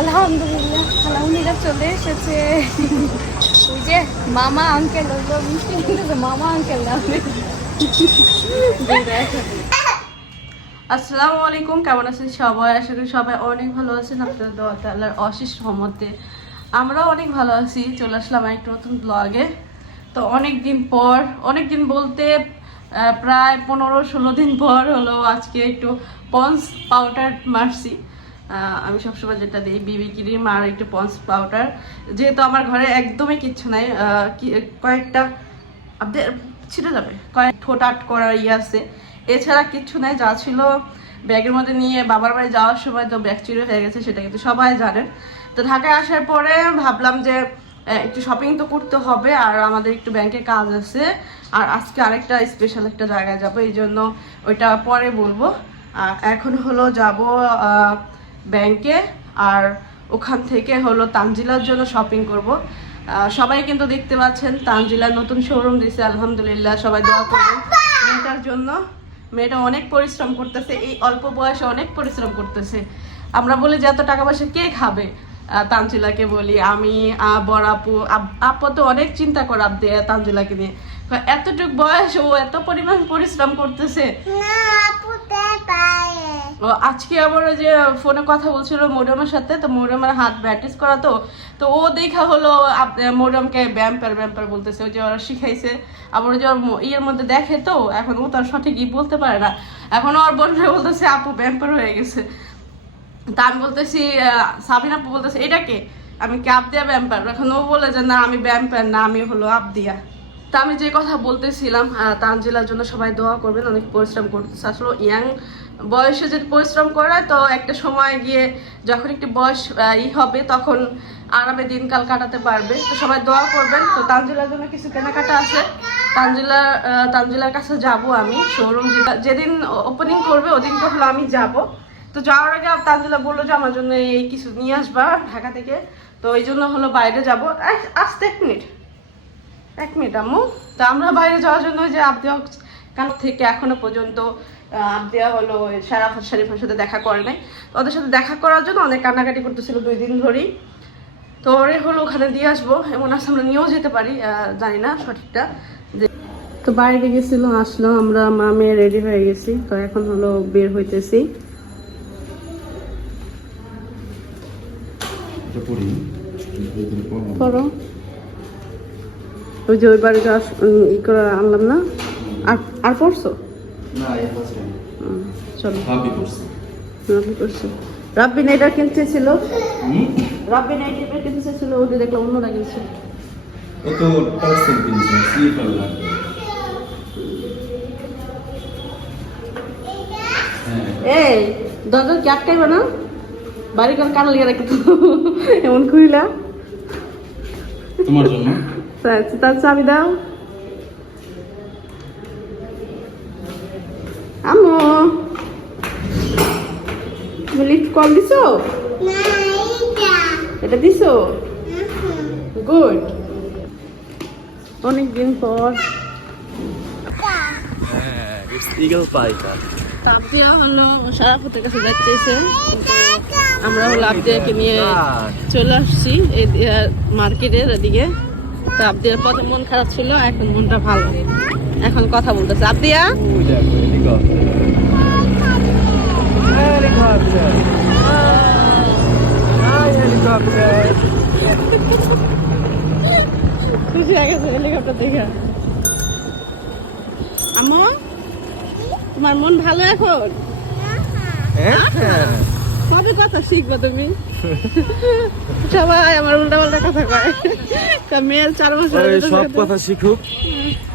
আলহামদুলিল্লাহ খালামুনিরা চলে এসেছে। ওই যে মামা আঙ্কেল কিনতেছে, মামা আঙ্কেল আসসালামু আলাইকুম, কেমন আছেন সবাই? আশা করি সবাই অনেক ভালো আছেন। আপনাদের দোয়াতে আল্লাহর অশেষ রহমতে আমরাও অনেক ভালো আছি। চলে আসলাম একটা নতুন ব্লগে তো অনেক দিন পর, অনেক দিন বলতে প্রায় পনেরো ষোলো দিন পর হলো আজকে একটু পন্স পাউডার মারছি। আমি সবসময় যেটা দিই বিবি ক্রিম আর একটু পন্স পাউডার যেহেতু আমার ঘরে একদমই কিচ্ছু নাই কয়েকটা আপনাদের ছিটে যাবে। কয়েক ঠোঁট আট করার ইয়ে আছে। এছাড়া কিচ্ছু নাই, যা ছিল ব্যাগের মধ্যে নিয়ে বাবার বাড়ি যাওয়ার সময় তো ব্যাগ চুরি হয়ে গেছে, সেটা কিন্তু সবাই জানেন। তো ঢাকায় আসার পরে ভাবলাম যে একটু শপিং তো করতে হবে, আর আমাদের একটু ব্যাংকে কাজ আছে। আর আজকে আরেকটা স্পেশাল একটা জায়গায় যাব, এই জন্য ওইটা পরে বলব। এখন হলো যাব ব্যাংকে আর ওখান থেকে হলো তানজিলার জন্য শপিং করব। সবাই কিন্তু দেখতে পাচ্ছেন তানজিলার নতুন শোরুম দিছে আলহামদুলিল্লাহ সবাই দোয়া করবেন। মেয়েটার জন্য মেয়েটা অনেক পরিশ্রম করতেছে এই অল্প বয়সে অনেক পরিশ্রম করতেছে। আমরা বলি যে এত টাকা পয়সা কে খাবে? তানজিলাকে বলি আমি বড় আপু আপ- তো অনেক চিন্তা করে আপ দিয়ে তানজিলাকে নিয়ে। এতটুক বয়স ও এত পরিমাণ পরিশ্রম করতেছে। ও আজকে আবার যে ফোনে কথা বলছিল মরিয়মের সাথে তো মরিয়মের হাত ব্যাটিস করা তো তো ও দেখা হলো মরিয়মকে ব্যাম্পার ব্যাম্পার বলতেছে ওই যে ওরা শিখাইছে। আবার যে ইয়ের মধ্যে দেখে তো এখন ও তার সঠিক ই বলতে পারে না। এখন ওর বোনরা বলতেছে আপু ব্যাম্পার হয়ে গেছে। তা আমি বলতেছি সাবিনা আপু বলতেছে এটা কে? আমি কি আপ দিয়া ব্যাম্পার। এখন ও বলে যে না আমি ব্যাম্পার না আমি হলো আপ দিয়া তা আমি যে কথা বলতেছিলাম তানজিলার জন্য সবাই দোয়া করবেন, অনেক পরিশ্রম করতেছে। আসলে ইয়াং বয়সে যদি পরিশ্রম করে তো একটা সময় গিয়ে যখন একটি বয়স ই হবে, তখন আরামে দিনকাল কাটাতে পারবে। তো সবাই দোয়া করবেন। তো তানজিলার জন্য কিছু কেনাকাটা আছে। তানজিলা তানজিলার কাছে যাব আমি শোরুম যেদিন ওপেনিং করবে, ওদিনকে হলো আমি যাব। তো যাওয়ার আগে তানজিলা বলল যে, আমার জন্য এই কিছু নিয়ে আসবা ঢাকা থেকে। তো এই জন্য হলো বাইরে যাব। আস- আসতে এক মিনিট। এক মিনিট আম্মু। তো আমরা বাইরে যাওয়ার জন্য যে আবদিয়া কান থেকে এখনও পর্যন্ত আহ, আবদিয়া হলো শারাফত শরীফের সাথে দেখা করে নাই। ওদের সাথে দেখা করার জন্য অনেক কান্নাকাটি করতেছিল দুই দিন ধরেই। তো ওরে হলো ওখানে দিয়ে আসব এমন আসলে আমরা নিয়েও যেতে পারি জানি না সঠিকটা। তো বাইরে গেছিল আসলো আমরা মা মেয়ে রেডি হয়ে গেছি। তো এখন হলো বের হইতেছি। পড়ি। ওই যে ওই বাড়িতে ই করে আনলাম না? আর আর পড়ছো? চলো। রাব্বি করছ রাব্বি এটা কিনতে ছিল। রাব্বি না এটা কিনতে ছিল ওদের দেখলাম অন্যরা কিনছে ও তো টার্সেল কিনছে স্লিপার লাগবে। হ্যাঁ। এই দরজা কি আটকাইবে না? বাড়ি কাল কান লিয়ে রাখতে এমন খুইলা তোমার জন্য? তার চাবি দাও আম্মু তুমি লিফট কল দিছো এটা দিছো গুড অনেক দিন পর হ্যাঁ আবদিয়া হলো সারাফতের কাছে যাচ্ছে আমরা হলো আবদিয়াকে নিয়ে চলে আসছি এই মার্কেটের এদিকে তো আবদিয়ার প্রথম মন খারাপ ছিল, এখন মনটা ভালো। এখন কথা বলতেছে। আবদিয়া? খুশি হয়ে গেছে হেলিকপ্টার দেখে। আম্মু, তোমার মন ভালো এখন? কবে কথা শিখব তুমি। সবাই আমার উল্টা পাল্টা কথা কয়। মেয়ের চার বছর সব কথা শিখুক।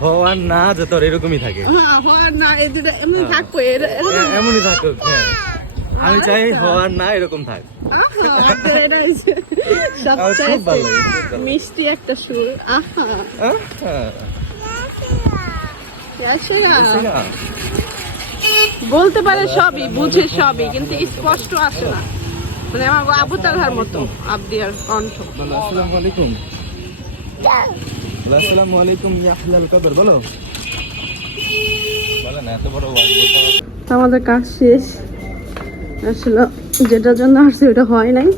হওয়ার না যে তোর এরকমই থাকে। হ্যাঁ, হওয়ার না এই দুটো এমনি থাকব এরকম এ- এমনই থাকুক হ্যাঁ। আমি চাই হওয়ার না এরকম থাক। মিষ্টি একটা সুর আহা। হ্যাঁ। বলতে পারে সবই বুঝে সবই কিন্তু স্পষ্ট আসে না। মানে আমার আবু তালহার মতো আবদিয়ার কণ্ঠ। আসসালামু আলাইকুম। আসসালামু আলাইকুম ইয়া আহলাল কবর বলো। বলো না এত বড় ওয়াজ বলতে হবে। তো আমাদের কাজ শেষ। আসলে যেটার জন্য আসছে ওটা হয় নাই।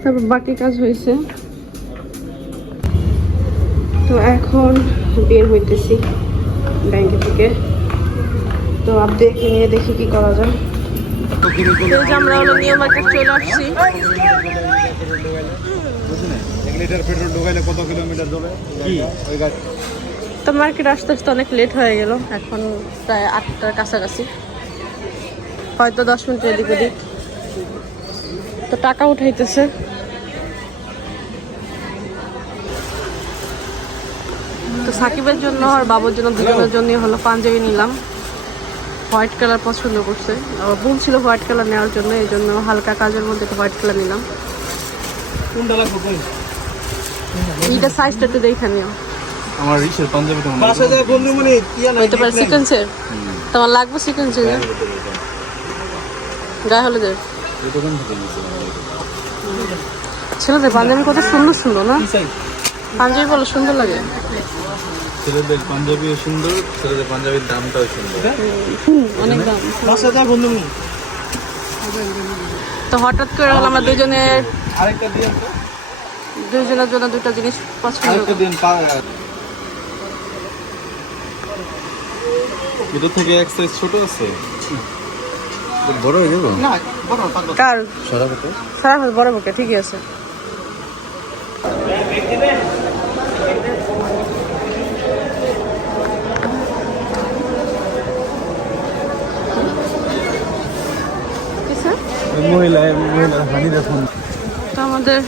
তারপর বাকি কাজ হয়েছে। তো এখন বের হইতেছি ব্যাংকে থেকে। তো আপডেটকে নিয়ে দেখি কি করা যায়। আমরা হলো নিউ মার্কেট চলে তো মার্কেট আসতে আসতে অনেক লেট হয়ে গেল, এখন প্রায় আটটার কাছাকাছি। হয়তো দশ মিনিট এদিক ওদিক। তো টাকা উঠাইতেছে। তো সাকিবের জন্য আর বাবুর জন্য দুজনের জন্যই হলো পাঞ্জাবি নিলাম। হোয়াইট কালার পছন্দ করছে। আবার বলছিল হোয়াইট কালার নেওয়ার জন্য এই জন্য হালকা কাজের মধ্যে হোয়াইট কালার নিলাম। এইটা সাইজটা একটু দেখে নিও। আমার রিক্সার পাঞ্জাবিটা মনে বন্ধু মানে পারে সিকোয়েন্সের তোমার লাগবে সিকোয়েন্সের গায়ে ছেলেদের পাঞ্জাবি কত সুন্দর সুন্দর না? পাঞ্জাবি বলো সুন্দর লাগে। ছেলেদের পাঞ্জাবিও সুন্দর ছেলেদের পাঞ্জাবির দামটাও সুন্দর। অনেক দাম। তো হঠাৎ করে হলো আমরা দুজনে আরেকটা দিয়েন তো দুজনের জন্য দুটো জিনিস পছন্দ আরেকটা দিন এটা থেকে এক সাইজ ছোট আছে। বড় হয়ে গেল না বড় পাঁচ কার? সারা বড় বুকে ঠিকই আছে। মহিলা মহিলা হানি দেখুন। তো আমাদের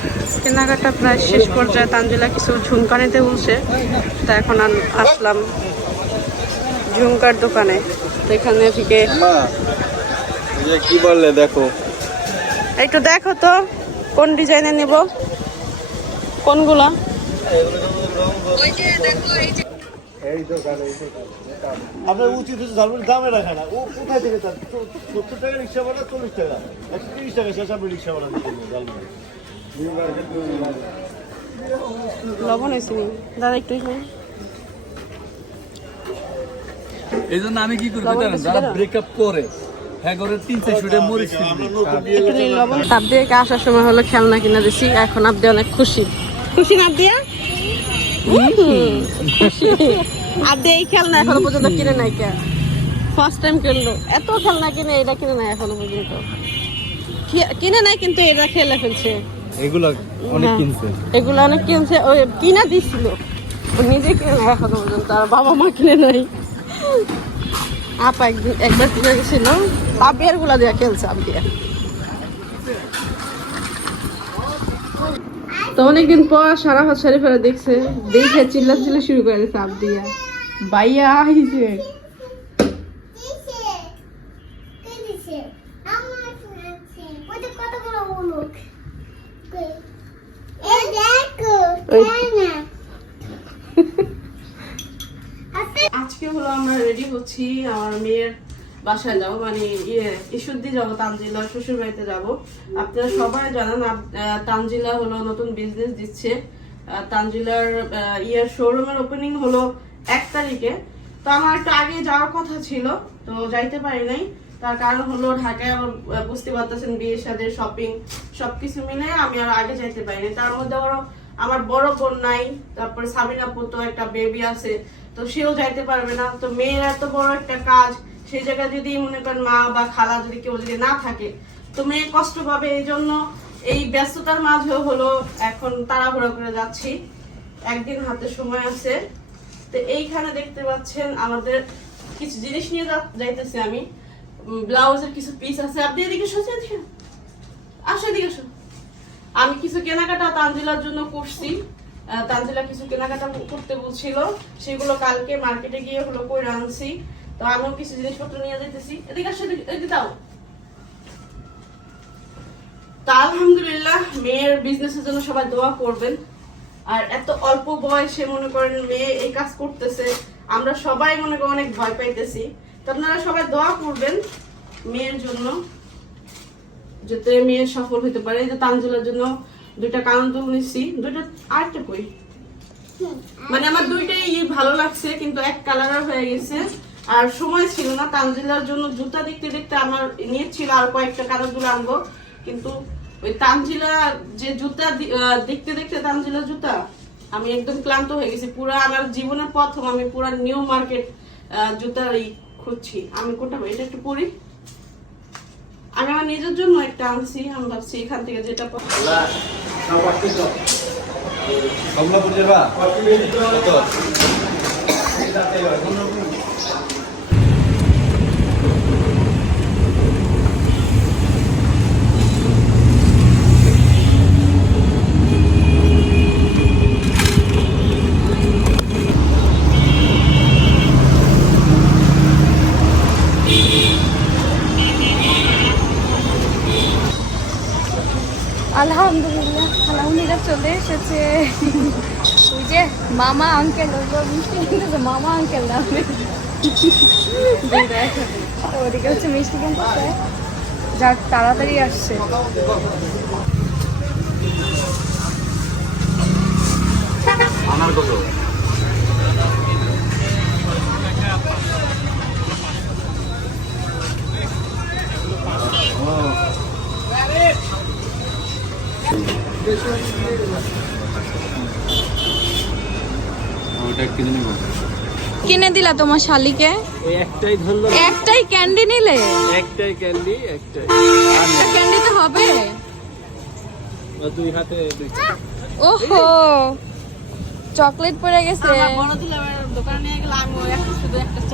কেনাকাটা প্রায় শেষ পর্যায়ে তানজিলা কিছু ঝুমকা নিতে বলছে। তা এখন আসলাম ঝুমকার দোকানে। তো এখানে থেকে এই কি বললে দেখো। একটু দেখো তো কোন ডিজাইনের নেব? কোনগুলা? আপনার উচিত হচ্ছে ঝালমুড়ি দামে রাখে না। ও কোথায় থেকে তার সত্তর টাকা রিক্সা ভাড়া চল্লিশ টাকা। একশো তিরিশ টাকা শেষ আপনি রিক্সা ভাড়া ঝালমুড়ি। লবণ হয়েছে দাদা একটু এই জন্য আমি কি করি যারা ব্রেকআপ করে হ্যাঁ নিয়ে লবণ। আবদিয়াকে আসার সময় হলো খেলনা কিনে দিছি এখন আবদি অনেক খুশি। খুশি না আবদিয়া খুশি। আবদি এই খেলনা এখনও পর্যন্ত কিনে নাই কে? ফার্স্ট টাইম কিনলো। এত খেলনা কিনে এটা কিনে নাই এখনও পর্যন্ত। কিনে নাই কিন্তু এটা খেলে ফেলছে। এগুলা অনেক হ্যাঁ। কিনছে। এগুলো অনেক কিনছে ওই কিনা দিছিল। ও নিজে কিনে নাই এখনও পর্যন্ত আর বাবা মা কিনে নাই। আপা একদিন একবার কিনে গেছিল। বাবিয়ারগুলা দিয়ে খেলছে আবিয়া তো অনেকদিন পর সারা হাত সারি ফেলে দেখছে, দেখে চিল্লা চিল্লা শুরু করে দিয়েছে আবদিয়া বাইয়া আইছে। আজকে হলো আমরা রেডি হচ্ছি, আমার মেয়ের বাসায় যাব মানে ইয়ে ইসুদ্দি যাব, তানজিলা শ্বশুর বাড়িতে যাব। আপনারা সবাই জানেন তানজিলা হলো নতুন বিজনেস দিচ্ছে। তানজিলার ইয়ের শোরুমের ওপেনিং হলো এক তারিখে। তো আমার একটু আগে যাওয়ার কথা ছিল, তো যাইতে পারি নাই। তার কারণ হলো ঢাকায় আমার বুঝতে পারতেছেন বিয়ের সাথে শপিং সবকিছু মিলে আমি আর আগে যাইতে পারিনি তার মধ্যে আরও আমার বড় বোন নাই, তারপরে সাবিনা পুতো একটা বেবি আছে, তো সেও যাইতে পারবে না। তো মেয়ের এত বড় একটা কাজ সেই জায়গায় যদি মনে করেন মা বা খালা যদি কেউ যদি না থাকে, তো মেয়ে কষ্ট পাবে। এই জন্য এই ব্যস্ততার মাঝেও হলো এখন তাড়াহুড়ো করে যাচ্ছি। একদিন হাতে সময় আছে। তো এইখানে দেখতে পাচ্ছেন আমাদের কিছু জিনিস নিয়ে যাইতেছি আমি। ব্লাউজের কিছু পিস আছে। আপনি এদিকে সোজা এদিকে আসো এদিকে আসো আমি কিছু কেনাকাটা তানজিলার জন্য করছি। তানজিলা কিছু কেনাকাটা করতে বলছিল। সেগুলো কালকে মার্কেটে গিয়ে হলো করে আনছি। তো আমিও কিছু জিনিসপত্র নিয়ে যেতেছি এদিকে আসো এদিকে- দাও তা আলহামদুলিল্লাহ মেয়ের বিজনেসের জন্য সবাই দোয়া করবেন। আর এত অল্প বয়সে মনে করেন মেয়ে এই কাজ করতেছে আমরা সবাই মনে করেন অনেক ভয় পাইতেছি। তো আপনারা সবাই দোয়া করবেন মেয়ের জন্য যাতে মেয়ে সফল হতে পারে। এই যে তানজিলার জন্য দুইটা কান দুল নিচ্ছি দুইটা আরেকটা কই? মানে আমার দুইটাই ভালো লাগছে কিন্তু এক কালারের হয়ে গেছে। আর সময় ছিল না, তানজিলার জন্য জুতা দেখতে দেখতে আমার নিয়েছিল আর কয়েকটা দুল আনব। কিন্তু ওই তানজিলা যে জুতা দেখতে দেখতে তানজিলা জুতা, আমি একদম ক্লান্ত হয়ে গেছি। পুরো আমার জীবনের প্রথম আমি পুরো নিউ মার্কেট জুতার এই খুঁজছি। আমি কোনটা এটা একটু পরি। আমি আমার নিজের জন্য একটা আনছি, আমি ভাবছি এখান থেকে যেটা কমলাপুর যাবা চলে এসেছে। ওই যে মামা আঙ্কেল মিষ্টি কিনতেছে মামা আঙ্কেল না ওদিকে হচ্ছে মিষ্টি কিনতেছে যাক, তাড়াতাড়ি আসছে। আমার কত? কিনে দিলা তোমার শালিকে? একটাই ধরলো একটাই ক্যান্ডি নিলে? একটাই ক্যান্ডি একটাই। একটা ক্যান্ডি তো হবে। দুই হাতে ওহো! চকলেট পড়ে গেছে। চকলেট।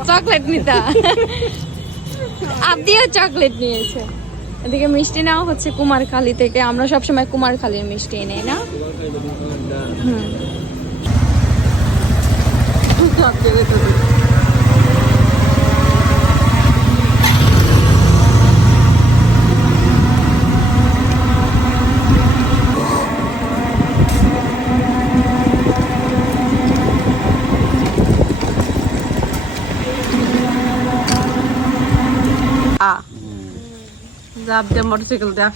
চকলেট নিতা। আদিও চকলেট নিয়েছে। এদিকে মিষ্টি নেওয়া হচ্ছে কুমারখালী থেকে। আমরা সবসময় কুমারখালীর মিষ্টি নেই না? হুম। আ। জাপ দিয়ে মোটরসাইকেল দিয়ে